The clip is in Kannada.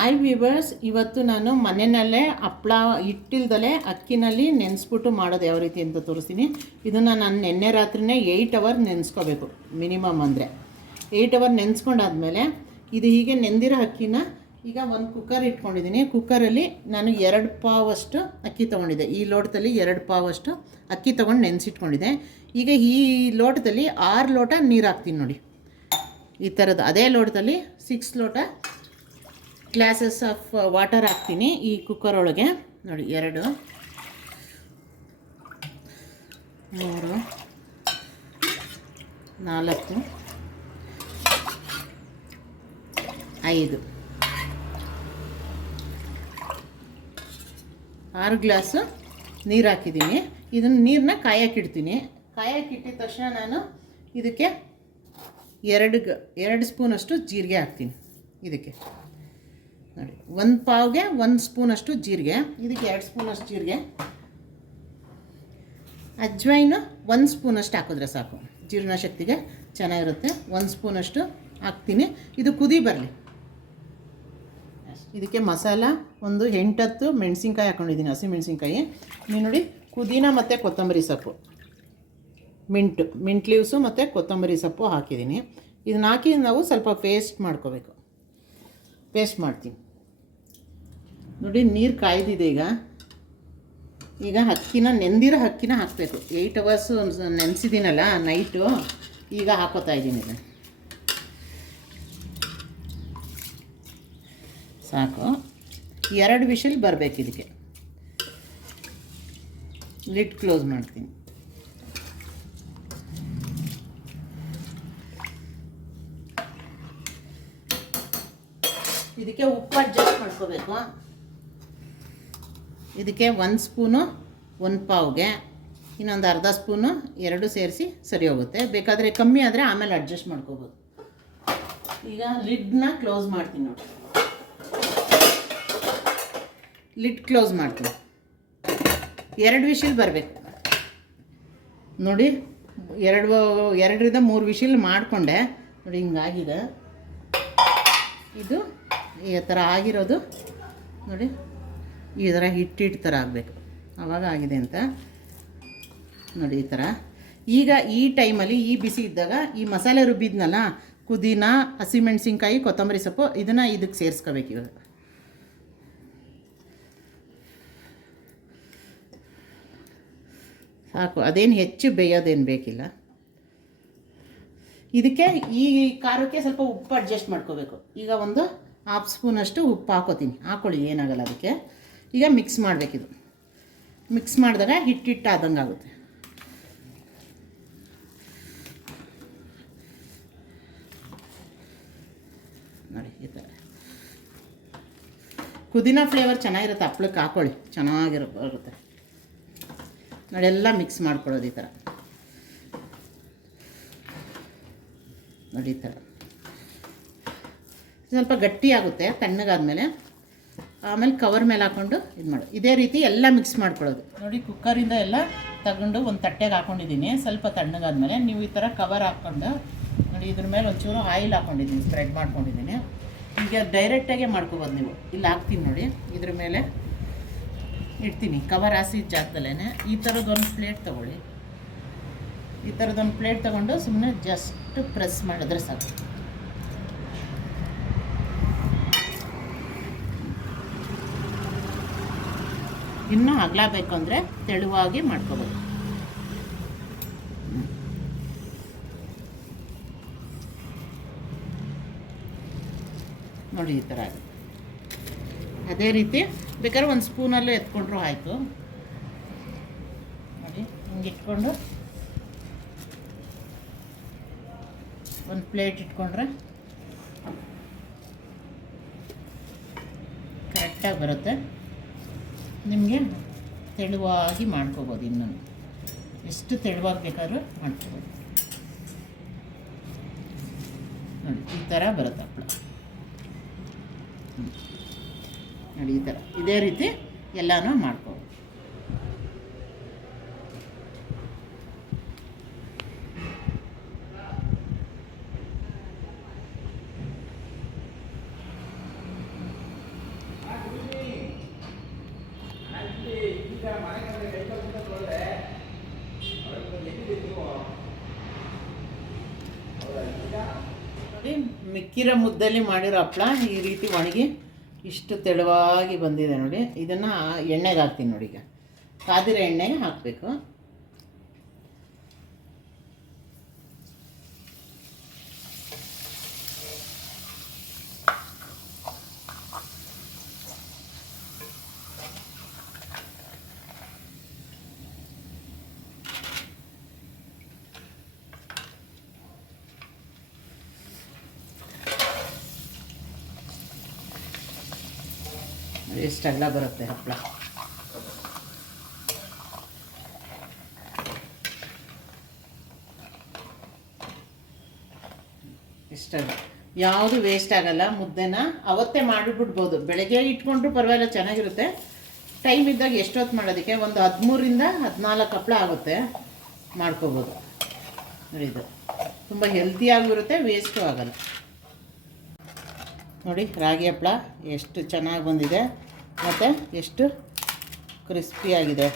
ಹಾಯ್ ವೀವರ್ಸ್, ಇವತ್ತು ನಾನು ಮನೆಯಲ್ಲೇ ಹಪ್ಪಳ ಹಿಟ್ಟಿಲ್ದಲೇ ಅಕ್ಕಿನಲ್ಲಿ ನೆನೆಸ್ಬಿಟ್ಟು ಮಾಡೋದು ಯಾವ ರೀತಿ ಅಂತ ತೋರಿಸ್ತೀನಿ. ಇದನ್ನು ನಾನು ನಿನ್ನೆ ರಾತ್ರಿನೇ 8 ಅವರ್ ನೆನೆಸ್ಕೋಬೇಕು ಮಿನಿಮಮ್. ಅಂದರೆ 8 ಅವರ್ ನೆನೆಸ್ಕೊಂಡಾದ್ಮೇಲೆ ಇದು ಹೀಗೆ ನೆಂದಿರೋ ಅಕ್ಕಿನ ಈಗ ಒಂದು ಕುಕ್ಕರ್ ಇಟ್ಕೊಂಡಿದ್ದೀನಿ. ಕುಕ್ಕರಲ್ಲಿ ನಾನು 2 ಪಾವಷ್ಟು ಅಕ್ಕಿ ತೊಗೊಂಡಿದ್ದೆ. ಈ ಲೋಟದಲ್ಲಿ 2 ಪಾವಷ್ಟು ಅಕ್ಕಿ ತೊಗೊಂಡು ನೆನೆಸಿಟ್ಕೊಂಡಿದ್ದೆ. ಈಗ ಈ ಲೋಟದಲ್ಲಿ 6 ಲೋಟ ನೀರು ಹಾಕ್ತೀನಿ ನೋಡಿ. ಈ ಥರದ್ದು ಅದೇ ಲೋಟದಲ್ಲಿ 6 ಲೋಟ ಗ್ಲಾಸಸ್ ಆಫ್ ವಾಟರ್ ಹಾಕ್ತೀನಿ ಈ ಕುಕ್ಕರ್ ಒಳಗೆ. ನೋಡಿ 2 3 4 5 6 ಗ್ಲಾಸು ನೀರು ಹಾಕಿದ್ದೀನಿ. ಇದನ್ನು ನೀರನ್ನ ಕಾಯಕ್ಕಿಡ್ತೀನಿ. ಕಾಯಕ್ಕಿಟ್ಟಿದ ತಕ್ಷಣ ನಾನು ಇದಕ್ಕೆ 2 ಸ್ಪೂನಷ್ಟು ಜೀರಿಗೆ ಹಾಕ್ತೀನಿ. ಇದಕ್ಕೆ ನೋಡಿ 1 ಪಾವ್ಗೆ 1 ಸ್ಪೂನಷ್ಟು ಜೀರಿಗೆ, ಇದಕ್ಕೆ 2 ಸ್ಪೂನಷ್ಟು ಜೀರಿಗೆ. ಅಜ್ವೈನು 1 ಸ್ಪೂನಷ್ಟು ಹಾಕಿದ್ರೆ ಸಾಕು, ಜೀರ್ಣ ಶಕ್ತಿಗೆ ಚೆನ್ನಾಗಿರುತ್ತೆ. 1 ಸ್ಪೂನಷ್ಟು ಹಾಕ್ತೀನಿ. ಇದು ಕುದಿ ಬರಲಿ. ಇದಕ್ಕೆ ಮಸಾಲ ಒಂದು 8-10 ಮೆಣಸಿನ್ಕಾಯಿ ಹಾಕ್ಕೊಂಡಿದ್ದೀನಿ, ಹಸಿ ಮೆಣಸಿನ್ಕಾಯಿ. ನೀವು ನೋಡಿ ಪುದೀನ ಮತ್ತು ಕೊತ್ತಂಬರಿ ಸೊಪ್ಪು, ಮಿಂಟ್ ಲೀವ್ಸು ಮತ್ತು ಕೊತ್ತಂಬರಿ ಸೊಪ್ಪು ಹಾಕಿದ್ದೀನಿ. ಇದನ್ನ ಹಾಕಿ ನಾವು ಸ್ವಲ್ಪ ಪೇಸ್ಟ್ ಮಾಡ್ಕೋಬೇಕು. ಪೇಸ್ಟ್ ಮಾಡ್ತೀನಿ ನೋಡಿ. ನೀರು ಕಾಯ್ದಿದೆ. ಈಗ ಅಕ್ಕಿನ ನೆಂದಿರೋ ಅಕ್ಕಿನ ಹಾಕಬೇಕು. 8 ಅವರ್ಸು ನೆನೆಸಿದ್ದೀನಲ್ಲ ನೈಟು, ಈಗ ಹಾಕೋತಾ ಇದ್ದೀನಿ. ಇದನ್ನು ಸಾಕು. 2 ವಿಷಲ್ ಬರಬೇಕು ಇದಕ್ಕೆ. ಲಿಡ್ ಕ್ಲೋಸ್ ಮಾಡ್ತೀನಿ. ಇದಕ್ಕೆ ಉಪ್ಪು ಅಡ್ಜಸ್ಟ್ ಮಾಡ್ಕೋಬೇಕು. ಇದಕ್ಕೆ 1 ಸ್ಪೂನು 1 ಪಾವ್ಗೆ, ಇನ್ನೊಂದು ಅರ್ಧ ಸ್ಪೂನು 2 ಸೇರಿಸಿ ಸರಿ ಹೋಗುತ್ತೆ. ಬೇಕಾದರೆ ಕಮ್ಮಿ ಆದರೆ ಆಮೇಲೆ ಅಡ್ಜಸ್ಟ್ ಮಾಡ್ಕೋಬೋದು. ಈಗ ಲಿಡ್ನ ಕ್ಲೋಸ್ ಮಾಡ್ತೀನಿ ನೋಡಿ. ಲಿಡ್ ಕ್ಲೋಸ್ ಮಾಡ್ತೀನಿ. 2 ವಿಷಲ್ ಬರಬೇಕು ನೋಡಿ. 2ರಿಂದ 3 ವಿಷಲ್ ಮಾಡಿಕೊಂಡೆ ನೋಡಿ. ಹಿಂಗಾಗಿದೆ ಇದು. ಈ ಥರ ಆಗಿರೋದು ನೋಡಿ, ಈ ಥರ ಹಿಟ್ಟು ಥರ ಆಗಬೇಕು. ಆವಾಗ ಆಗಿದೆ ಅಂತ ನೋಡಿ. ಈ ಥರ ಈಗ ಈ ಟೈಮಲ್ಲಿ ಈ ಬಿಸಿ ಇದ್ದಾಗ ಈ ಮಸಾಲೆ ರುಬ್ಬಿದ್ನಲ್ಲ, ಪುದೀನ, ಹಸಿಮೆಣಸಿನ್ಕಾಯಿ, ಕೊತ್ತಂಬರಿ ಸೊಪ್ಪು, ಇದನ್ನು ಇದಕ್ಕೆ ಸೇರಿಸ್ಕೋಬೇಕು. ಇವಾಗ ಸಾಕು, ಅದೇನು ಹೆಚ್ಚು ಬೇಯೋದೇನು ಬೇಕಿಲ್ಲ. ಇದಕ್ಕೆ ಈ ಖಾರಕ್ಕೆ ಸ್ವಲ್ಪ ಉಪ್ಪು ಅಡ್ಜಸ್ಟ್ ಮಾಡ್ಕೋಬೇಕು. ಈಗ ಒಂದು 1/2 ಸ್ಪೂನಷ್ಟು ಉಪ್ಪು ಹಾಕೋತೀನಿ. ಹಾಕ್ಕೊಳ್ಳಿ, ಏನಾಗಲ್ಲ ಅದಕ್ಕೆ. ಈಗ ಮಿಕ್ಸ್ ಮಾಡಬೇಕಿದು. ಮಿಕ್ಸ್ ಮಾಡಿದಾಗ ಹಿಟ್ಟಾದಂಗೆ ಆಗುತ್ತೆ ನೋಡಿ. ಈ ಥರ ಪುದೀನ ಫ್ಲೇವರ್ ಚೆನ್ನಾಗಿರುತ್ತೆ. ಹಪ್ಳಕ್ಕೆ ಹಾಕ್ಕೊಳ್ಳಿ, ಬರುತ್ತೆ ನೋಡಿ. ಎಲ್ಲ ಮಿಕ್ಸ್ ಮಾಡ್ಕೊಳ್ಳೋದು ಈ ಥರ ನೋಡಿ. ಈ ಥರ ಸ್ವಲ್ಪ ಗಟ್ಟಿಯಾಗುತ್ತೆ ತಣ್ಣಗಾದ್ಮೇಲೆ. ಆಮೇಲೆ ಕವರ್ ಮೇಲೆ ಹಾಕ್ಕೊಂಡು ಇದು ಮಾಡು. ಇದೇ ರೀತಿ ಎಲ್ಲ ಮಿಕ್ಸ್ ಮಾಡ್ಕೊಳ್ಳೋದು ನೋಡಿ. ಕುಕ್ಕರಿಂದ ಎಲ್ಲ ತಗೊಂಡು ಒಂದು ತಟ್ಟೆಗೆ ಹಾಕ್ಕೊಂಡಿದ್ದೀನಿ. ಸ್ವಲ್ಪ ತಣ್ಣಗಾದ್ಮೇಲೆ ನೀವು ಈ ಥರ ಕವರ್ ಹಾಕ್ಕೊಂಡು ನೋಡಿ. ಇದ್ರ ಮೇಲೆ ಒಂಚೂರು ಆಯಿಲ್ ಹಾಕ್ಕೊಂಡಿದ್ದೀನಿ, ಸ್ಪ್ರೆಡ್ ಮಾಡ್ಕೊಂಡಿದ್ದೀನಿ. ಈಗ ಡೈರೆಕ್ಟಾಗೆ ಮಾಡ್ಕೊಬೋದು ನೀವು. ಇಲ್ಲಿ ಹಾಕ್ತೀನಿ ನೋಡಿ. ಇದ್ರ ಮೇಲೆ ಇಡ್ತೀನಿ ಕವರ್ ಹಾಸಿದ ಜಾಗದಲ್ಲೇ. ಈ ಥರದ್ದೊಂದು ಪ್ಲೇಟ್ ತೊಗೊಳ್ಳಿ. ಈ ಥರದ್ದೊಂದು ಪ್ಲೇಟ್ ತೊಗೊಂಡು ಸುಮ್ಮನೆ ಜಸ್ಟ್ ಪ್ರೆಸ್ ಮಾಡಿದ್ರೆ ಸಾಕು. ಇನ್ನೂ ಅಗಲಬೇಕು ಅಂದರೆ ತೆಳುವಾಗಿ ಮಾಡ್ಕೋಬೋದು ನೋಡಿ. ಈ ಥರ ಅದೇ ರೀತಿ ಬೇಕಾದ್ರೆ 1 ಸ್ಪೂನಲ್ಲೂ ಎತ್ಕೊಂಡ್ರೂ ಆಯಿತು ನೋಡಿ. ಹಿಂಗೆ ಇಟ್ಕೊಂಡು ಒಂದು ಪ್ಲೇಟ್ ಇಟ್ಕೊಂಡ್ರೆ ಕರೆಕ್ಟಾಗಿ ಬರುತ್ತೆ. ನಿಮಗೆ ತೆಳುವಾಗಿ ಮಾಡ್ಕೋಬೋದು. ಇನ್ನೊಂದು ಎಷ್ಟು ತೆಳುವಾಗಿ ಬೇಕಾದ್ರೂ ಮಾಡ್ಕೋಬೋದು ನೋಡಿ. ಈ ಥರ ಬರುತ್ತೆ ಹಪ್ಪಳ ನೋಡಿ. ಈ ಥರ ಇದೇ ರೀತಿ ಎಲ್ಲನೂ ಮಾಡ್ಕೋಬೋದು. ನೆಕ್ಕಿರೋ ಮುದ್ದಲ್ಲಿ ಮಾಡಿರೋ ಹಪ್ಪಳ ಈ ರೀತಿ ಒಣಗಿ ಇಷ್ಟು ತೆಳುವಾಗಿ ಬಂದಿದೆ ನೋಡಿ. ಇದನ್ನು ಎಣ್ಣೆಗೆ ಹಾಕ್ತೀನಿ ನೋಡಿ. ಈಗ ಕಾದಿರೋ ಎಣ್ಣೆಗೆ ಹಾಕಬೇಕು. ಎಷ್ಟು ಅಗಲ ಬರುತ್ತೆ ಹಪ್ಪಳ. ಇಷ್ಟಲ್ಲ, ಯಾವುದು ವೇಸ್ಟ್ ಆಗಲ್ಲ. ಮುದ್ದೆನ ಅವತ್ತೇ ಮಾಡಿಬಿಡ್ಬೋದು, ಬೆಳಗ್ಗೆ ಇಟ್ಕೊಂಡ್ರು ಪರವಾಗಿಲ್ಲ, ಚೆನ್ನಾಗಿರುತ್ತೆ. ಟೈಮ್ ಇದ್ದಾಗ ಎಷ್ಟೊತ್ತು ಮಾಡೋದಕ್ಕೆ ಒಂದು 13ರಿಂದ 14 ಹಪ್ಪಳ ಆಗುತ್ತೆ, ಮಾಡ್ಕೋಬೋದು ನೋಡಿ. ಇದು ತುಂಬ ಹೆಲ್ತಿಯಾಗಿರುತ್ತೆ, ವೇಸ್ಟು ಆಗಲ್ಲ ನೋಡಿ. ರಾಗಿ ಹಪ್ಪಳ ಎಷ್ಟು ಚೆನ್ನಾಗಿ ಬಂದಿದೆ ಮತ್ತು ಎಷ್ಟು ಕ್ರಿಸ್ಪಿಯಾಗಿದೆ.